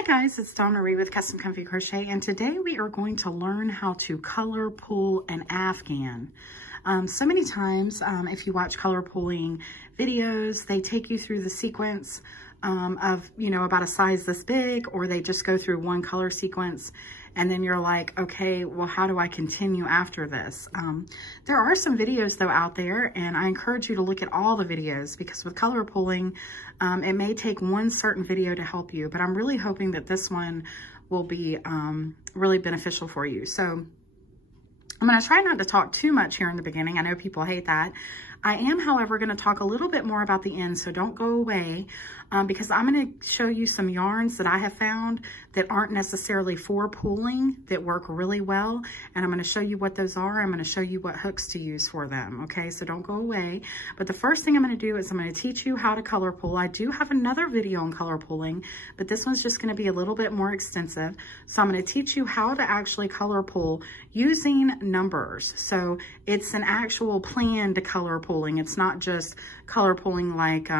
Hi guys, it's Dawn Marie with Custom Comfy Crochet, and today we are going to learn how to color pull an Afghan. So many times, if you watch color pulling videos, they take you through the sequence of, about a size this big, or they just go through one color sequence. And then you're like, okay, well, how do I continue after this? There are some videos though out there, and I encourage you to look at all the videos, because with color pulling, it may take one certain video to help you, but I'm really hoping that this one will be really beneficial for you. So I'm going to try not to talk too much here in the beginning. I know people hate that. I am, however, going to talk a little bit more about the end, so don't go away, because I'm going to show you some yarns that I have found that aren't necessarily for pulling that work really well, and I'm going to show you what those are. I'm going to show you what hooks to use for them, okay? So don't go away. But the first thing I'm going to do is I'm going to teach you how to color pull. I do have another video on color pulling, but this one's just going to be a little bit more extensive. So I'm going to teach you how to actually color pull using numbers. So it's an actual planned color pulling. It's not just color pulling like,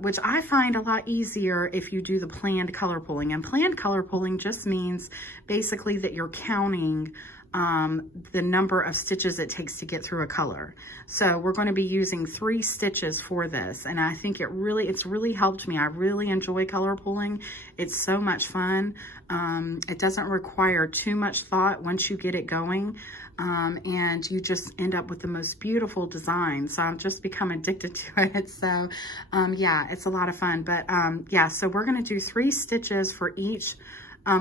which I find a lot easier if you do the planned color pulling. And planned color pulling just means basically that you're counting the number of stitches it takes to get through a color. So we're going to be using 3 stitches for this, and I think it's really helped me. I really enjoy color pulling. It's so much fun. It doesn't require too much thought once you get it going, and you just end up with the most beautiful design. So I've just become addicted to it. So yeah, it's a lot of fun. But yeah, so we're going to do 3 stitches for each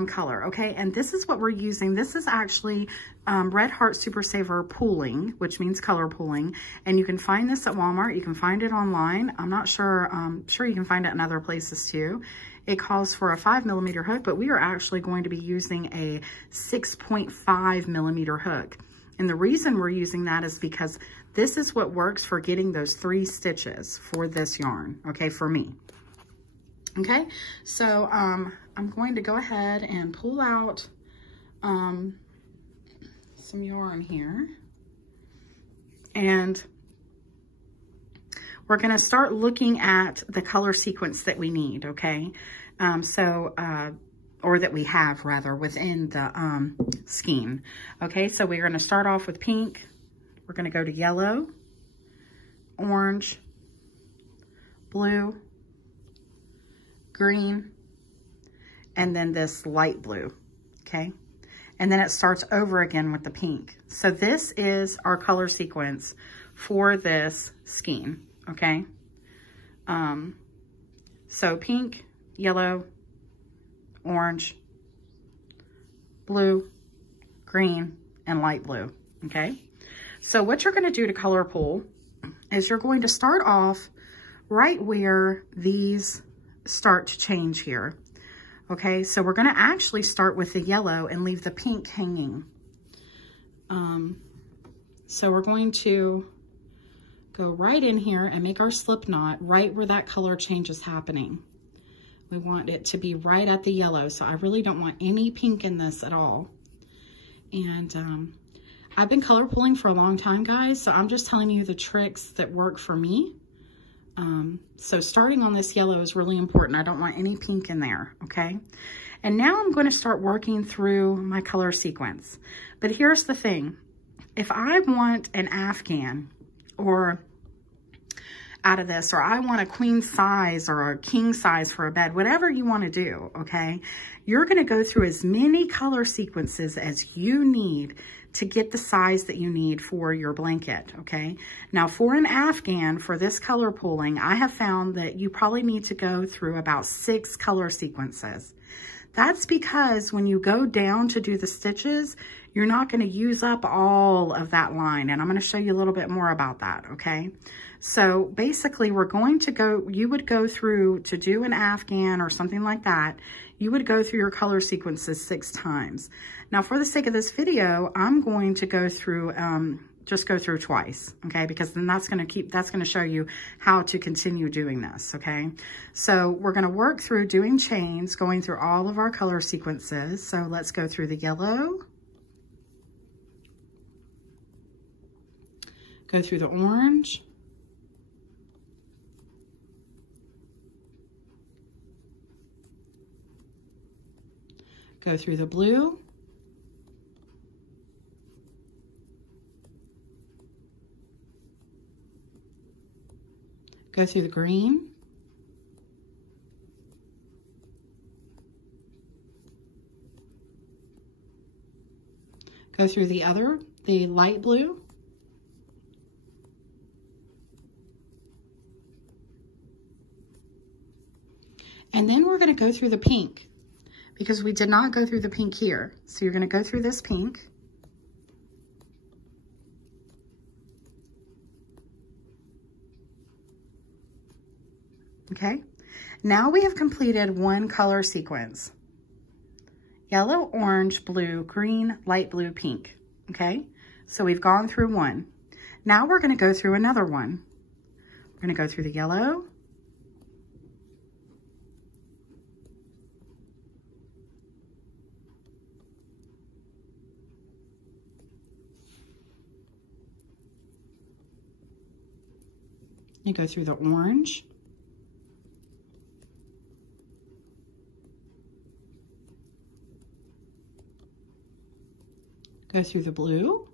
color, okay? And this is what we're using. This is actually Red Heart Super Saver pulling, which means color pulling. And you can find this at Walmart. You can find it online. I'm not sure, sure you can find it in other places too. It calls for a 5mm hook, but we are actually going to be using a 6.5mm hook. And the reason we're using that is because this is what works for getting those 3 stitches for this yarn, okay, for me. Okay, so I'm going to go ahead and pull out some yarn here, and we're going to start looking at the color sequence that we need, okay? Or that we have rather within the skein. Okay, so we're going to start off with pink. We're going to go to yellow, orange, blue, green, and then this light blue, okay? And then it starts over again with the pink. So this is our color sequence for this skein, okay? So pink, yellow, orange, blue, green, and light blue, okay? So what you're gonna do to color pull is you're going to start off right where these start to change here. Okay, so we're going to actually start with the yellow and leave the pink hanging. So we're going to go right in here and make our slip knot right where that color change is happening. We want it to be right at the yellow, so I really don't want any pink in this at all. And I've been color pulling for a long time, guys, so I'm just telling you the tricks that work for me. So starting on this yellow is really important. I don't want any pink in there, okay? And now I'm going to start working through my color sequence. But here's the thing. If I want an Afghan or out of this, or I want a queen size or a king size for a bed, whatever you want to do, okay? You're going to go through as many color sequences as you need to get the size that you need for your blanket, okay? Now for an Afghan, for this color pulling, I have found that you probably need to go through about 6 color sequences. That's because when you go down to do the stitches, you're not going to use up all of that line. And I'm going to show you a little bit more about that, okay? So basically we're going to go, you would go through to do an Afghan or something like that, you would go through your color sequences 6 times. Now for the sake of this video, I'm going to go through, just go through twice, okay? Because then that's going to show you how to continue doing this, okay? So we're going to work through doing chains, going through all of our color sequences. So let's go through the yellow, go through the orange, go through the blue, go through the green, go through the light blue, and then we're going to go through the pink because we did not go through the pink here. So you're going to go through this pink. Okay, now we have completed one color sequence. Yellow, orange, blue, green, light blue, pink. Okay, so we've gone through one. Now we're going to go through another one. We're going to go through the yellow, you go through the orange, go through the blue,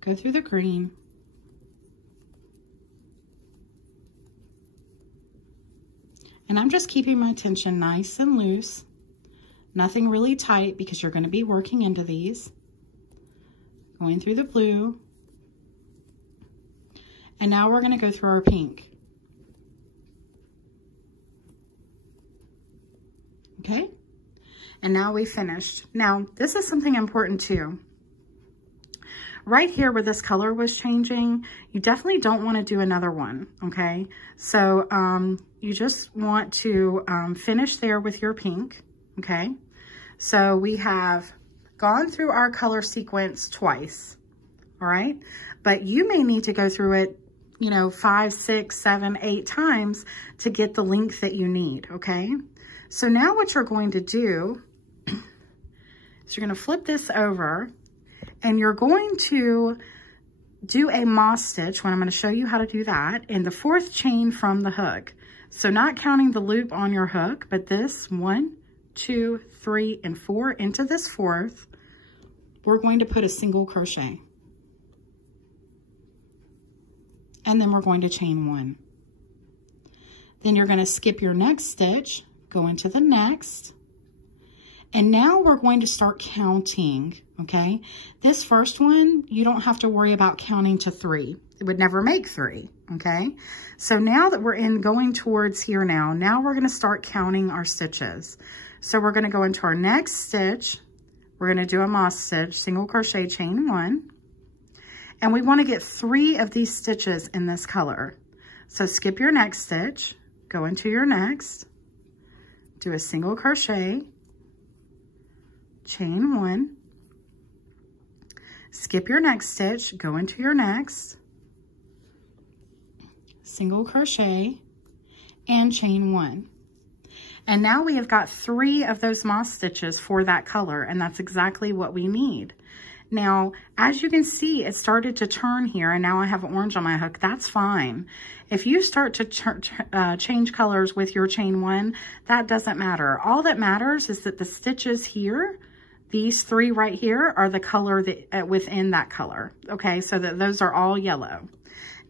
go through the green, and I'm just keeping my tension nice and loose, nothing really tight because you're going to be working into these. Going through the blue, and now we're going to go through our pink. Okay, and now we finished. Now, this is something important too. Right here where this color was changing, you definitely don't want to do another one, okay? So you just want to finish there with your pink, okay? So we have gone through our color sequence twice, all right? But you may need to go through it, you know, 5, 6, 7, 8 times to get the length that you need, okay? So now what you're going to do is you're going to flip this over and you're going to do a moss stitch, when I'm going to show you how to do that, in the 4th chain from the hook. So not counting the loop on your hook, but this 1, 2, 3, and 4 into this 4th, we're going to put a single crochet. And then we're going to chain 1. Then you're going to skip your next stitch, go into the next, and now we're going to start counting, okay? This first one, you don't have to worry about counting to 3. It would never make 3, okay? So now that we're going towards here now we're gonna start counting our stitches. So we're gonna go into our next stitch, we're gonna do a moss stitch, single crochet, chain 1, and we wanna get 3 of these stitches in this color. So skip your next stitch, go into your next, do a single crochet, chain 1, skip your next stitch, go into your next, single crochet, and chain 1. And now we have got 3 of those moss stitches for that color, and that's exactly what we need. Now, as you can see, it started to turn here, and now I have orange on my hook. That's fine. If you start to change colors with your chain 1, that doesn't matter. All that matters is that the stitches here, these 3 right here, are the color that within that color. Okay, so that those are all yellow.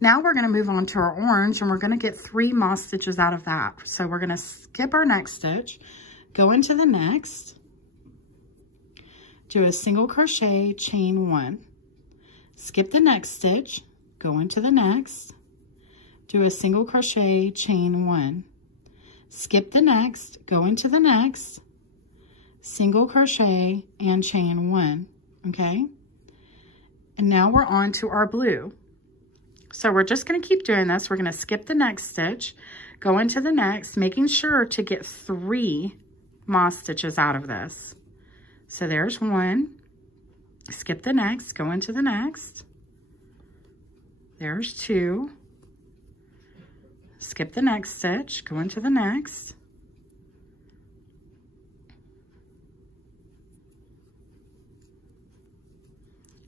Now we're going to move on to our orange, and we're going to get 3 moss stitches out of that. So we're going to skip our next stitch, go into the next, do a single crochet, chain 1, skip the next stitch, go into the next, do a single crochet, chain 1, skip the next, go into the next, single crochet, and chain 1, okay? And now we're on to our blue. So we're just going to keep doing this. We're going to skip the next stitch, go into the next, making sure to get 3 moss stitches out of this. So there's 1, skip the next, go into the next, there's 2, skip the next stitch, go into the next,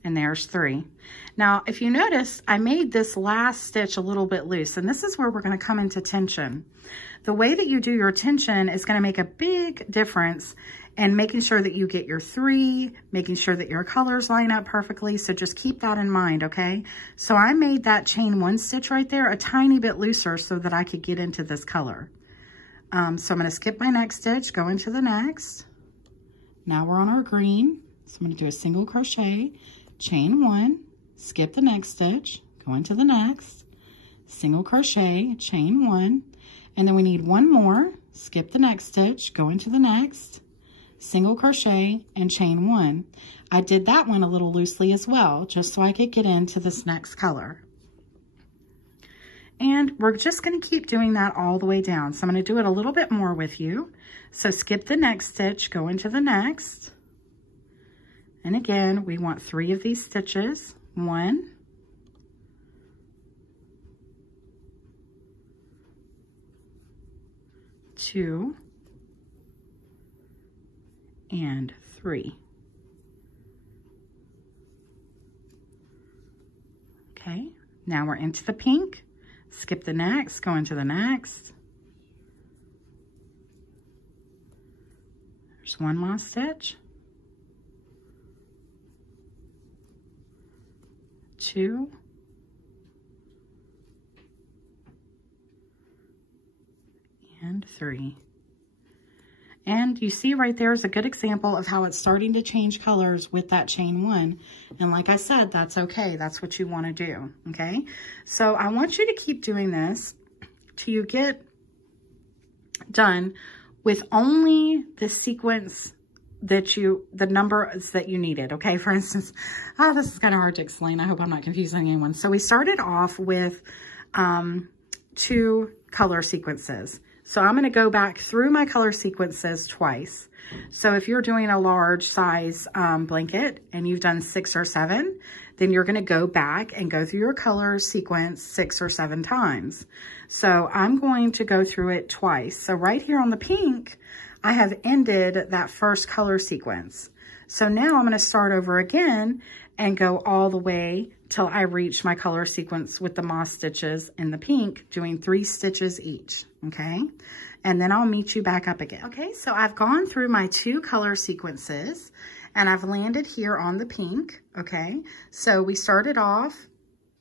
and there's 3. Now, if you notice, I made this last stitch a little bit loose, and this is where we're going to come into tension. The way that you do your tension is going to make a big difference in making sure that you get your 3, making sure that your colors line up perfectly. So just keep that in mind, okay? So I made that chain 1 stitch right there a tiny bit looser so that I could get into this color. So I'm going to skip my next stitch, go into the next. Now we're on our green. So I'm going to do a single crochet, chain 1, skip the next stitch, go into the next, single crochet, chain 1, and then we need 1 more, skip the next stitch, go into the next, single crochet, and chain 1. I did that one a little loosely as well, just so I could get into this next color. And we're just going to keep doing that all the way down. So I'm going to do it a little bit more with you. So skip the next stitch, go into the next. And again, we want 3 of these stitches. 1, 2, and 3. Okay, now we're into the pink. Skip the next, go into the next. There's 1 last stitch. 2, and 3. And you see right there is a good example of how it's starting to change colors with that chain 1. And like I said, that's okay. That's what you want to do, okay? So I want you to keep doing this till you get done with only the sequence that the numbers that you needed, okay? For instance, this is kind of hard to explain. I hope I'm not confusing anyone. So we started off with 2 color sequences. So I'm going to go back through my color sequences twice. So if you're doing a large size blanket and you've done 6 or 7, then you're going to go back and go through your color sequence 6 or 7 times. So I'm going to go through it twice. So right here on the pink, I have ended that first color sequence. So now I'm going to start over again and go all the way till I reach my color sequence with the moss stitches in the pink, doing 3 stitches each, okay? And then I'll meet you back up again. Okay, so I've gone through my 2 color sequences and I've landed here on the pink, okay? So we started off,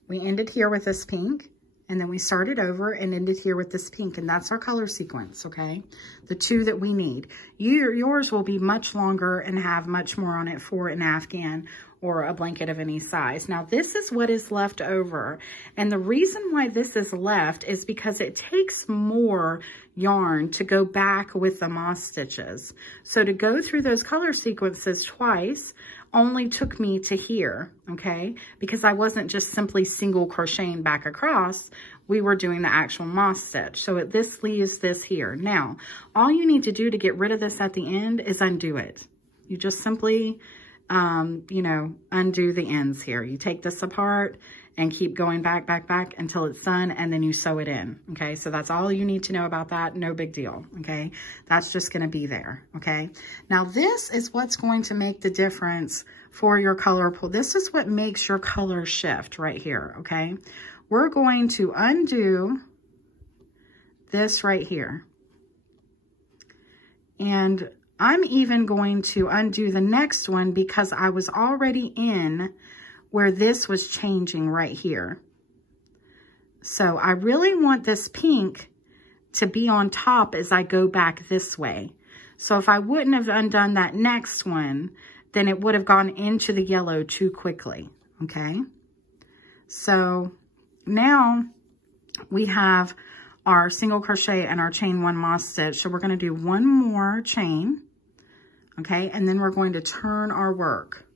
we ended here with this pink, and then we started over and ended here with this pink, and that's our color sequence, okay? The 2 that we need. Yours will be much longer and have much more on it for an afghan or a blanket of any size. Now, this is what is left over, and the reason why this is left is because it takes more yarn to go back with the moss stitches. So to go through those color sequences twice only took me to here, okay? Because I wasn't just simply single crocheting back across, we were doing the actual moss stitch. So this leaves this here. Now, all you need to do to get rid of this at the end is undo it. You just simply, you know, undo the ends here. You take this apart and keep going back, back, back until it's done, and then you sew it in, okay? So that's all you need to know about that. No big deal, okay? That's just gonna be there, okay? Now this is what's going to make the difference for your color pull. This is what makes your color shift right here, okay? We're going to undo this right here. And I'm even going to undo the next one because I was already in where this was changing right here. So I really want this pink to be on top as I go back this way. So if I wouldn't have undone that next one, then it would have gone into the yellow too quickly, okay? So now we have our single crochet and our chain 1 moss stitch. So we're gonna do 1 more chain, okay? And then we're going to turn our work.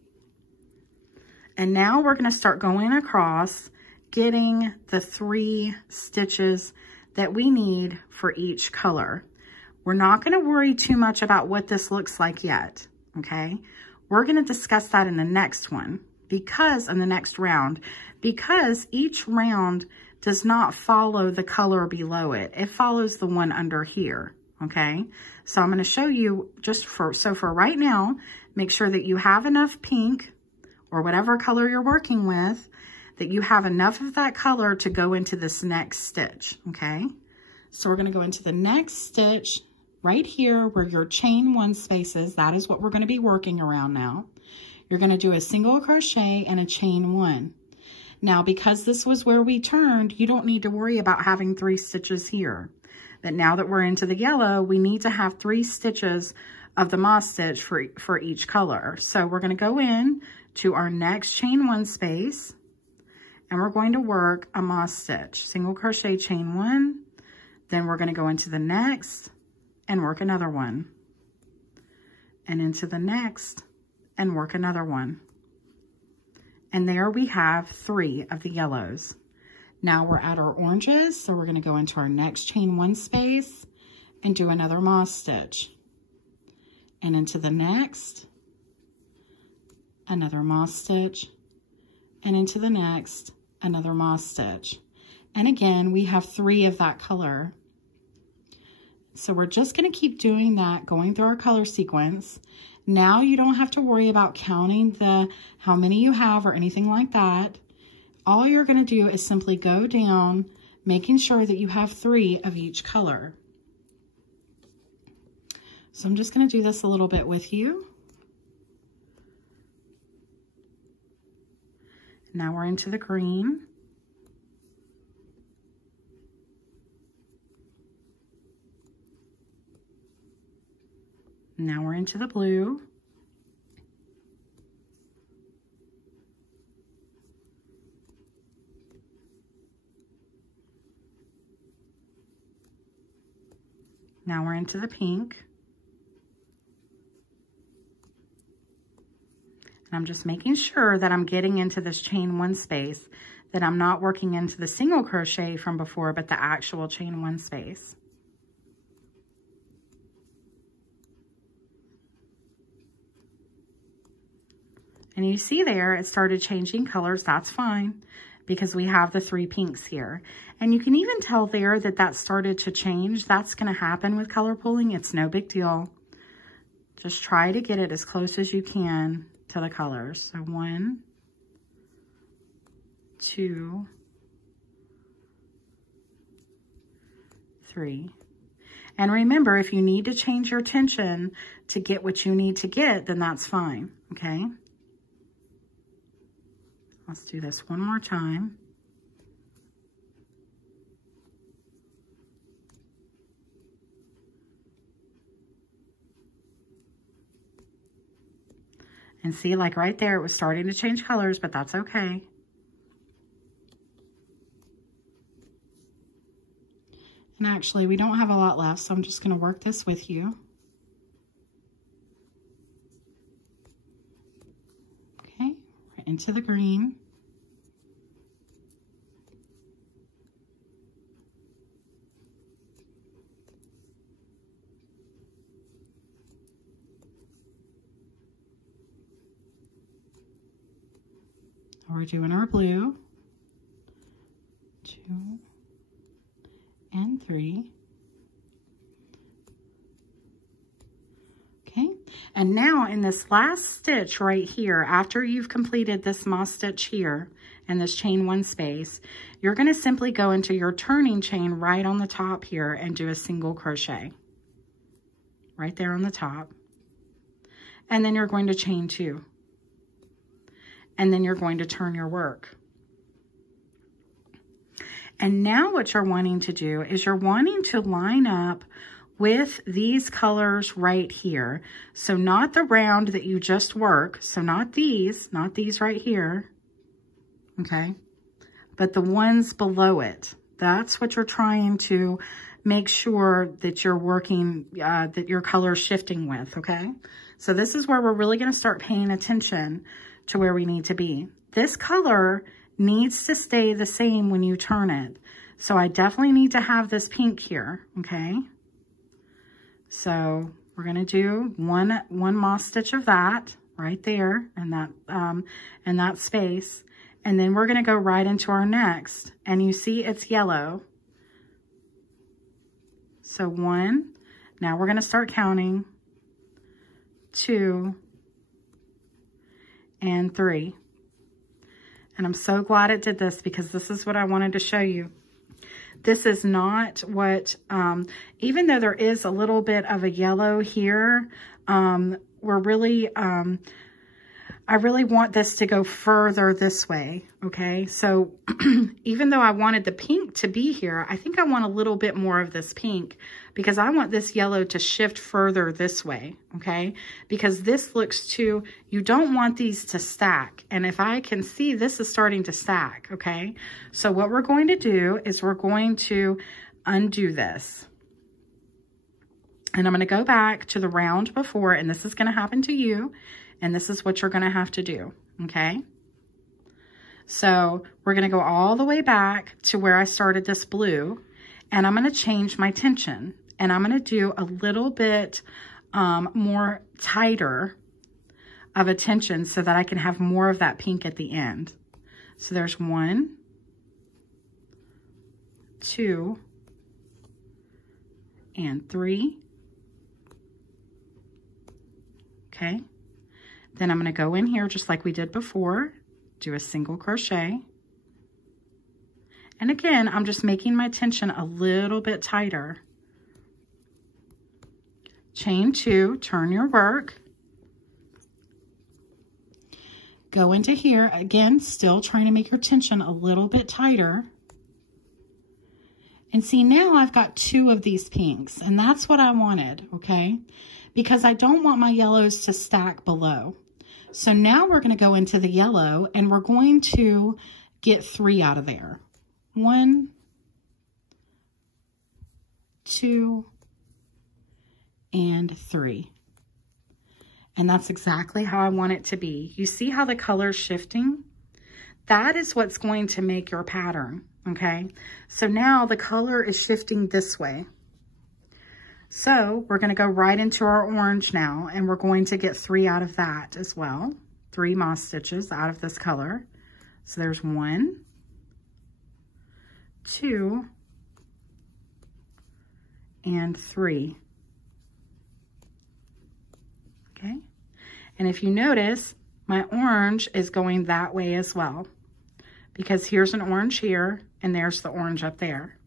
And now we're going to start going across, getting the 3 stitches that we need for each color. We're not going to worry too much about what this looks like yet, okay? We're going to discuss that in the next one, because in the next round, because each round does not follow the color below it. It follows the one under here, okay? So I'm going to show you just for right now, make sure that you have enough pink or whatever color you're working with, that you have enough of that color to go into this next stitch, okay? So we're gonna go into the next stitch right here where your chain 1 space is. That is what we're gonna be working around now. You're gonna do a single crochet and a chain 1. Now, because this was where we turned, you don't need to worry about having 3 stitches here. But now that we're into the yellow, we need to have 3 stitches of the moss stitch for each color. So we're gonna go in to our next chain 1 space, and we're going to work a moss stitch. Single crochet, chain 1, then we're gonna go into the next and work another one, and into the next and work another one. And there we have 3 of the yellows. Now we're at our oranges, so we're gonna go into our next chain 1 space and do another moss stitch. And into the next, another moss stitch, and into the next, another moss stitch. And again, we have 3 of that color. So we're just gonna keep doing that, going through our color sequence. Now you don't have to worry about counting how many you have or anything like that. All you're gonna do is simply go down, making sure that you have 3 of each color. So I'm just gonna do this a little bit with you. Now we're into the green. Now we're into the blue. Now we're into the pink. And I'm just making sure that I'm getting into this chain 1 space, that I'm not working into the single crochet from before, but the actual chain 1 space. And you see there, it started changing colors. That's fine, because we have the 3 pinks here. And you can even tell there that that started to change. That's gonna happen with color pulling. It's no big deal. Just try to get it as close as you can to the colors. So 1, 2, 3. And remember, if you need to change your tension to get what you need to get, then that's fine, okay? Let's do this one more time. And see, like right there, it was starting to change colors, but that's okay. And actually, we don't have a lot left, so I'm just gonna work this with you. Okay, right into the green. We're doing our blue, 2 and 3. Okay, and now in this last stitch right here, after you've completed this moss stitch here and this chain 1 space, you're going to simply go into your turning chain right on the top here and do a single crochet right there on the top. And then you're going to chain 2. And then you're going to turn your work. And now what you're wanting to do is you're wanting to line up with these colors right here. So not the round that you just work. So not these right here. Okay. But the ones below it. That's what you're trying to make sure that you're working, that your color shifting with. Okay. So this is where we're really going to start paying attention to where we need to be. This color needs to stay the same when you turn it. So I definitely need to have this pink here, okay? So we're gonna do one moss stitch of that right there in that space. And then we're gonna go right into our next. And you see it's yellow. So 1, now we're gonna start counting, 2, and 3. And I'm so glad it did this because this is what I wanted to show you. This is not what, even though there is a little bit of a yellow here, we're really, I really want this to go further this way, okay? So even though I wanted the pink to be here, I think I want a little bit more of this pink because I want this yellow to shift further this way, okay? Because this looks too, you don't want these to stack. And if I can see, this is starting to stack, okay? So what we're going to do is we're going to undo this. And I'm going to go back to the round before, and this is going to happen to you. And this is what you're going to have to do, okay? So we're going to go all the way back to where I started this blue, and I'm going to change my tension. And I'm going to do a little bit more tighter of a tension so that I can have more of that pink at the end. So there's 1, 2, and 3. Okay. Then I'm going to go in here just like we did before, do a single crochet. And again, I'm just making my tension a little bit tighter. Chain 2, turn your work. Go into here, again, still trying to make your tension a little bit tighter. And see, now I've got 2 of these pinks, and that's what I wanted, okay? Because I don't want my yellows to stack below. So now we're going to go into the yellow, and we're going to get 3 out of there. 1, 2, and 3. And that's exactly how I want it to be. You see how the color's shifting? That is what's going to make your pattern, okay? So now the color is shifting this way. So we're going to go right into our orange now, and we're going to get 3 out of that as well. 3 moss stitches out of this color. So there's 1, 2, and 3. Okay. And if you notice, my orange is going that way as well, because here's an orange here, and there's the orange up there.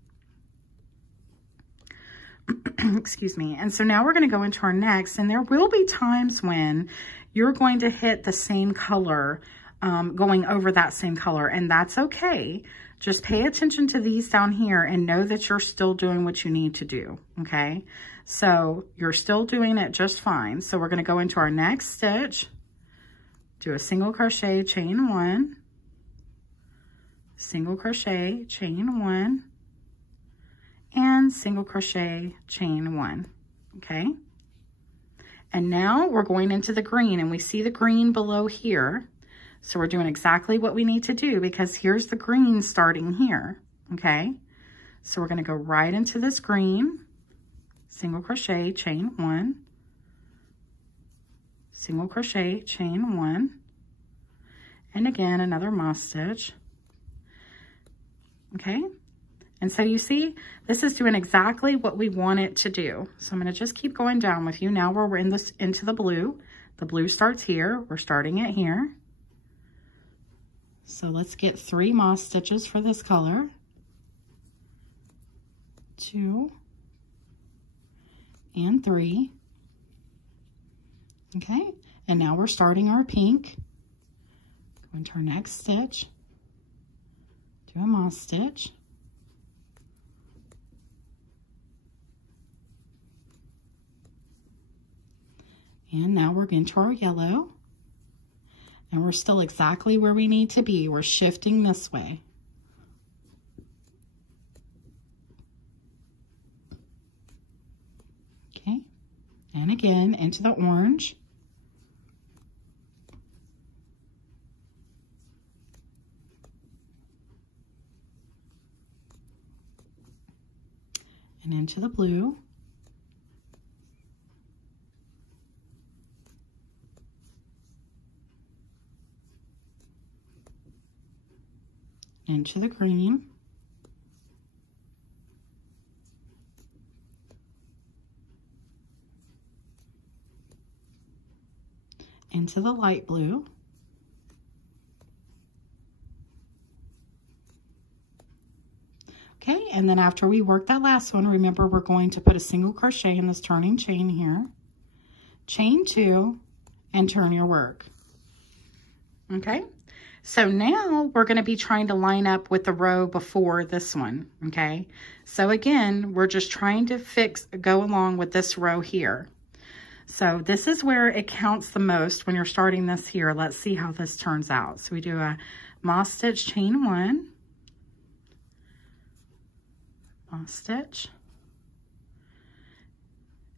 Excuse me. And so now we're going to go into our next, and there will be times when you're going to hit the same color, going over that same color, and that's okay. Just pay attention to these down here and know that you're still doing what you need to do, okay? So you're still doing it just fine. So we're going to go into our next stitch, do a single crochet, chain 1, single crochet, chain 1, and single crochet, chain 1, okay? And now we're going into the green, and we see the green below here. So we're doing exactly what we need to do, because here's the green starting here, okay? So we're going to go right into this green, single crochet, chain 1, single crochet, chain 1, and again, another moss stitch, okay? And so you see, this is doing exactly what we want it to do. So I'm going to just keep going down with you. Now we're in this, into the blue. The blue starts here. We're starting it here. So let's get 3 moss stitches for this color. 2 and 3. Okay, and now we're starting our pink. Go into our next stitch. Do a moss stitch. And now we're into our yellow. And we're still exactly where we need to be. We're shifting this way. Okay. And again, into the orange. And into the blue. Into the green, into the light blue, And then after we work that last one, remember we're going to put a single crochet in this turning chain here, chain 2, and turn your work. Okay, so now we're going to be trying to line up with the row before this one. Okay, so again, we're just trying to go along with this row here. So this is where it counts the most when you're starting this here. Let's see how this turns out. So we do a moss stitch, chain 1, moss stitch.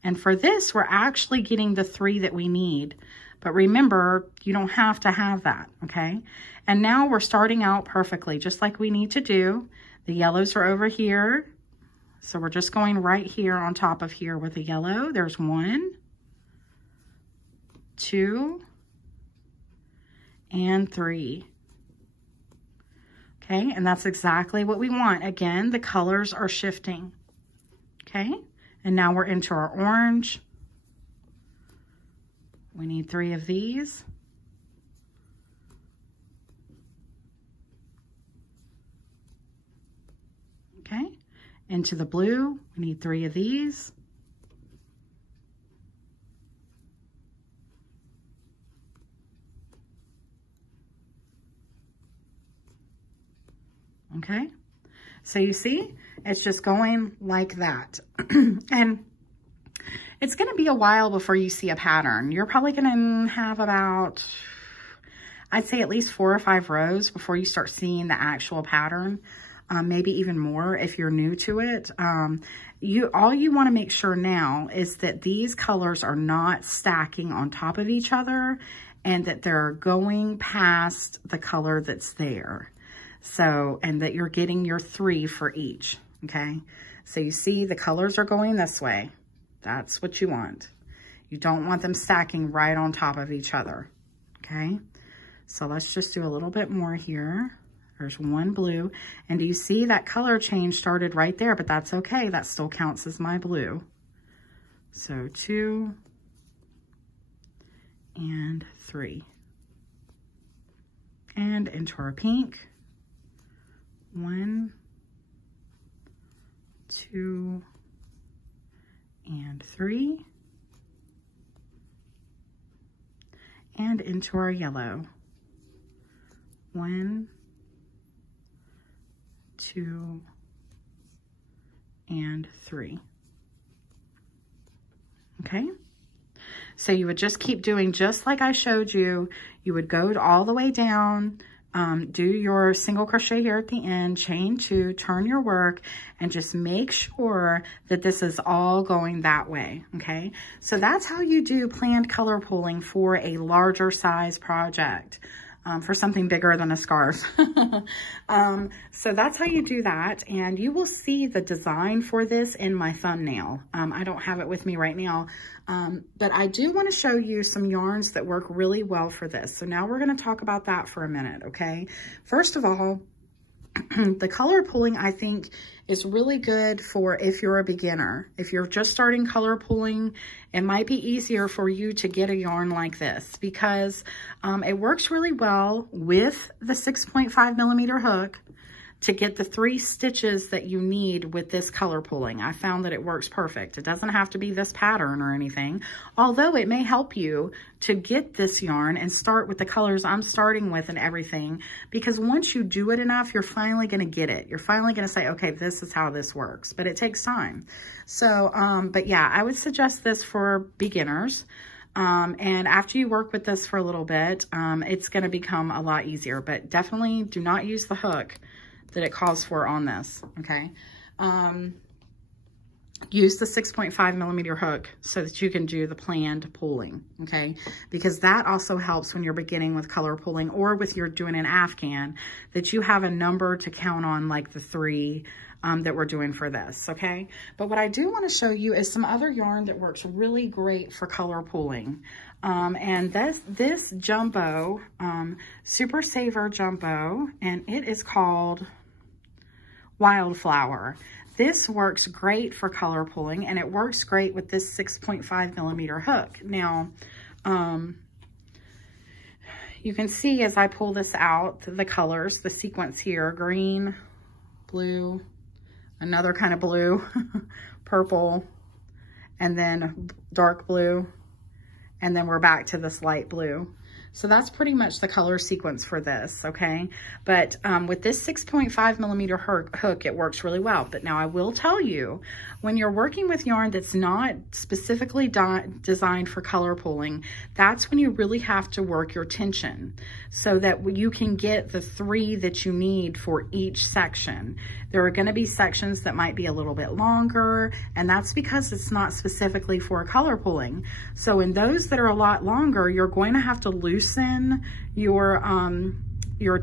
And for this, we're actually getting the 3 that we need. But remember, you don't have to have that, okay? And now we're starting out perfectly, just like we need to do. The yellows are over here. So we're just going right here on top of here with the yellow. There's 1, 2, and 3. Okay, and that's exactly what we want. Again, the colors are shifting. Okay, and now we're into our orange. We need 3 of these. Okay, into the blue, we need 3 of these. Okay, so you see, it's just going like that. And it's going to be a while before you see a pattern. You're probably going to have about, I'd say at least 4 or 5 rows before you start seeing the actual pattern. Maybe even more if you're new to it. All you want to make sure now is that these colors are not stacking on top of each other and that they're going past the color that's there. So, and that you're getting your 3 for each, okay? So you see the colors are going this way. That's what you want. You don't want them stacking right on top of each other, okay? So let's just do a little bit more here. There's 1 blue, and do you see that color change started right there, but that's okay. That still counts as my blue. So 2 and 3. And into our pink. 1, 2, and 3. And into our yellow. 1, 2, and 3. Okay? So you would just keep doing just like I showed you. You would go all the way down, do your single crochet here at the end, chain 2, turn your work, and just make sure that this is all going that way, okay? So that's how you do planned color pooling for a larger size project. For something bigger than a scarf. So that's how you do that. And you will see the design for this in my thumbnail. I don't have it with me right now, but I do want to show you some yarns that work really well for this. So now we're going to talk about that for a minute, okay? First of all, the color pooling, I think, is really good for if you're a beginner. If you're just starting color pooling, it might be easier for you to get a yarn like this because it works really well with the 6.5 millimeter hook to get the 3 stitches that you need with this color pooling. I found that it works perfect. It doesn't have to be this pattern or anything, although it may help you to get this yarn and start with the colors I'm starting with and everything, because once you do it enough, you're finally gonna get it. You're finally gonna say, okay, this is how this works, but it takes time. So, but yeah, I would suggest this for beginners. And after you work with this for a little bit, it's gonna become a lot easier, but definitely do not use the hook that it calls for on this, okay? Use the 6.5 millimeter hook so that you can do the planned pooling, okay? Because that also helps when you're beginning with color pooling or with you're doing an Afghan, that you have a number to count on, like the 3 that we're doing for this, okay? But what I do want to show you is some other yarn that works really great for color pooling. And this jumbo, Super Saver Jumbo, and it is called Wildflower. This works great for color pooling, and it works great with this 6.5 millimeter hook. Now, you can see as I pull this out, the colors, the sequence here, green, blue, another kind of blue, purple, and then dark blue, and then we're back to this light blue. So that's pretty much the color sequence for this, okay? But with this 6.5mm hook, it works really well. But now I will tell you, when you're working with yarn that's not specifically designed for color pulling, that's when you really have to work your tension so that you can get the 3 that you need for each section. There are gonna be sections that might be a little bit longer, and that's because it's not specifically for color pulling. So in those that are a lot longer, you're going to have to loosen your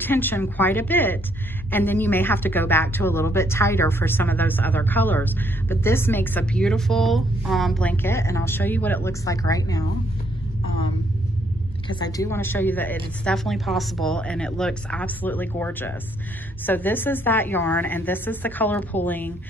tension quite a bit, and then you may have to go back to a little bit tighter for some of those other colors. But this makes a beautiful blanket, and I'll show you what it looks like right now, because I do want to show you that it's definitely possible, and it looks absolutely gorgeous. So this is that yarn, and this is the color pulling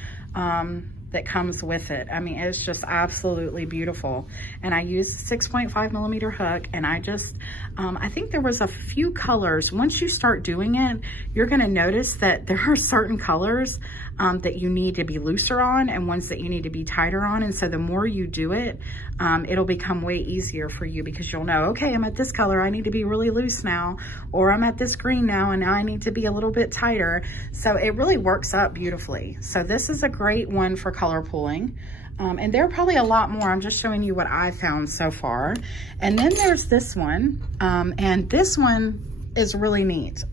that comes with it. I mean, it's just absolutely beautiful. And I used a 6.5mm hook, and I think there was a few colors. Once you start doing it, you're gonna notice that there are certain colors that you need to be looser on and ones that you need to be tighter on. And so the more you do it, it'll become way easier for you, because you'll know, okay, I'm at this color, I need to be really loose now, or I'm at this green now, and now I need to be a little bit tighter. So it really works out beautifully. So this is a great one for color pulling. And there are probably a lot more. I'm just showing you what I found so far. And then there's this one, and this one is really neat.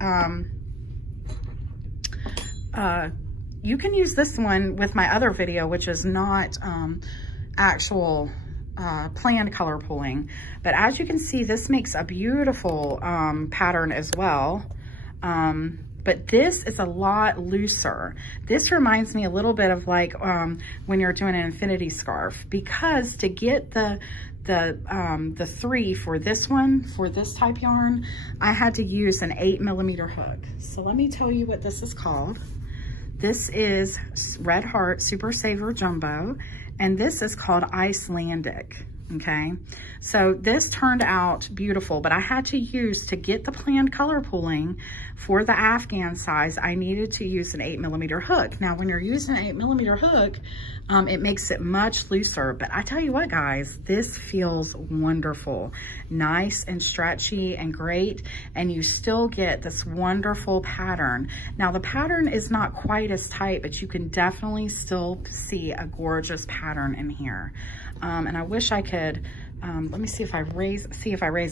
You can use this one with my other video, which is not actual planned color pulling. But as you can see, this makes a beautiful pattern as well. But this is a lot looser. This reminds me a little bit of like when you're doing an infinity scarf, because to get the 3 for this one, for this type yarn, I had to use an 8mm hook. So let me tell you what this is called. This is Red Heart Super Saver Jumbo, and this is called Icelandic. Okay, so this turned out beautiful, but I had to use, to get the planned color pulling for the Afghan size, I needed to use an 8mm hook. Now, when you're using an 8mm hook, it makes it much looser, but I tell you what, guys, this feels wonderful, nice and stretchy and great, and you still get this wonderful pattern. Now, the pattern is not quite as tight, but you can definitely still see a gorgeous pattern in here. And I wish I could, let me see if I raise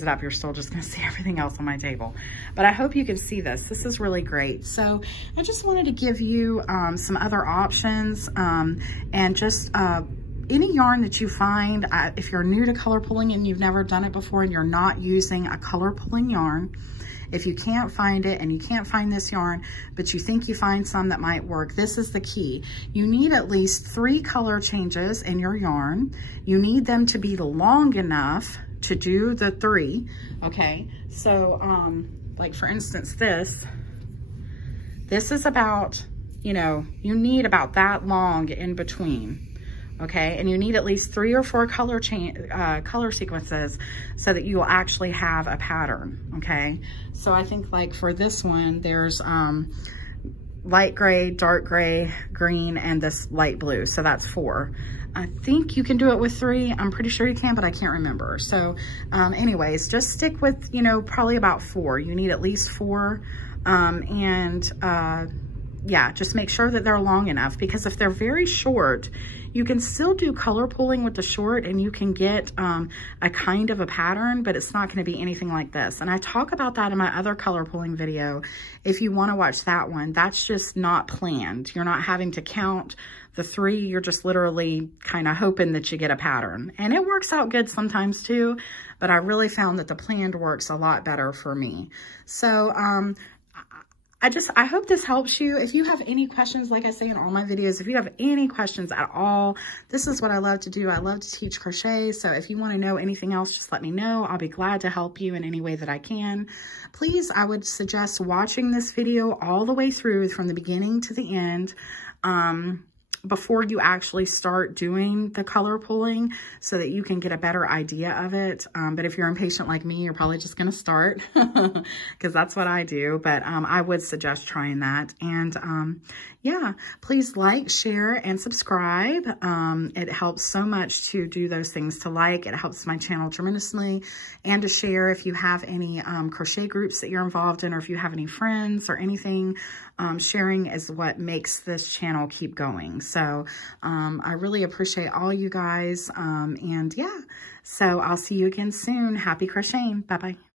it up. You're still just gonna see everything else on my table. But I hope you can see this. This is really great. So I just wanted to give you some other options, and just any yarn that you find, if you're new to color pulling and you've never done it before and you're not using a color pulling yarn, if you can't find it and you can't find this yarn, but you think you find some that might work, this is the key. You need at least 3 color changes in your yarn. You need them to be long enough to do the 3, okay? So, like for instance, this is about, you know, you need about that long in between. Okay, and you need at least 3 or 4 color sequences so that you will actually have a pattern, okay? So I think like for this one, there's light gray, dark gray, green, and this light blue, so that's 4. I think you can do it with 3. I'm pretty sure you can, but I can't remember. So anyways, just stick with, you know, probably about 4. You need at least 4, yeah, just make sure that they're long enough, because if they're very short, you can still do color pulling with the short and you can get a kind of a pattern, but it's not going to be anything like this. And I talk about that in my other color pulling video. If you want to watch that one, that's just not planned. You're not having to count the 3. You're just literally kind of hoping that you get a pattern. And it works out good sometimes too, but I really found that the planned works a lot better for me. So, I hope this helps you. If you have any questions, like I say in all my videos, if you have any questions at all, this is what I love to do. I love to teach crochet. So if you want to know anything else, just let me know. I'll be glad to help you in any way that I can. Please, I would suggest watching this video all the way through from the beginning to the end. before you actually start doing the color pulling so that you can get a better idea of it. But if you're impatient like me, you're probably just going to start because that's what I do. But I would suggest trying that. And yeah, please like, share, and subscribe. It helps so much to do those things, to like. It helps my channel tremendously. And to share if you have any crochet groups that you're involved in, or if you have any friends or anything. Sharing is what makes this channel keep going. So I really appreciate all you guys. And yeah, so I'll see you again soon. Happy crocheting. Bye-bye.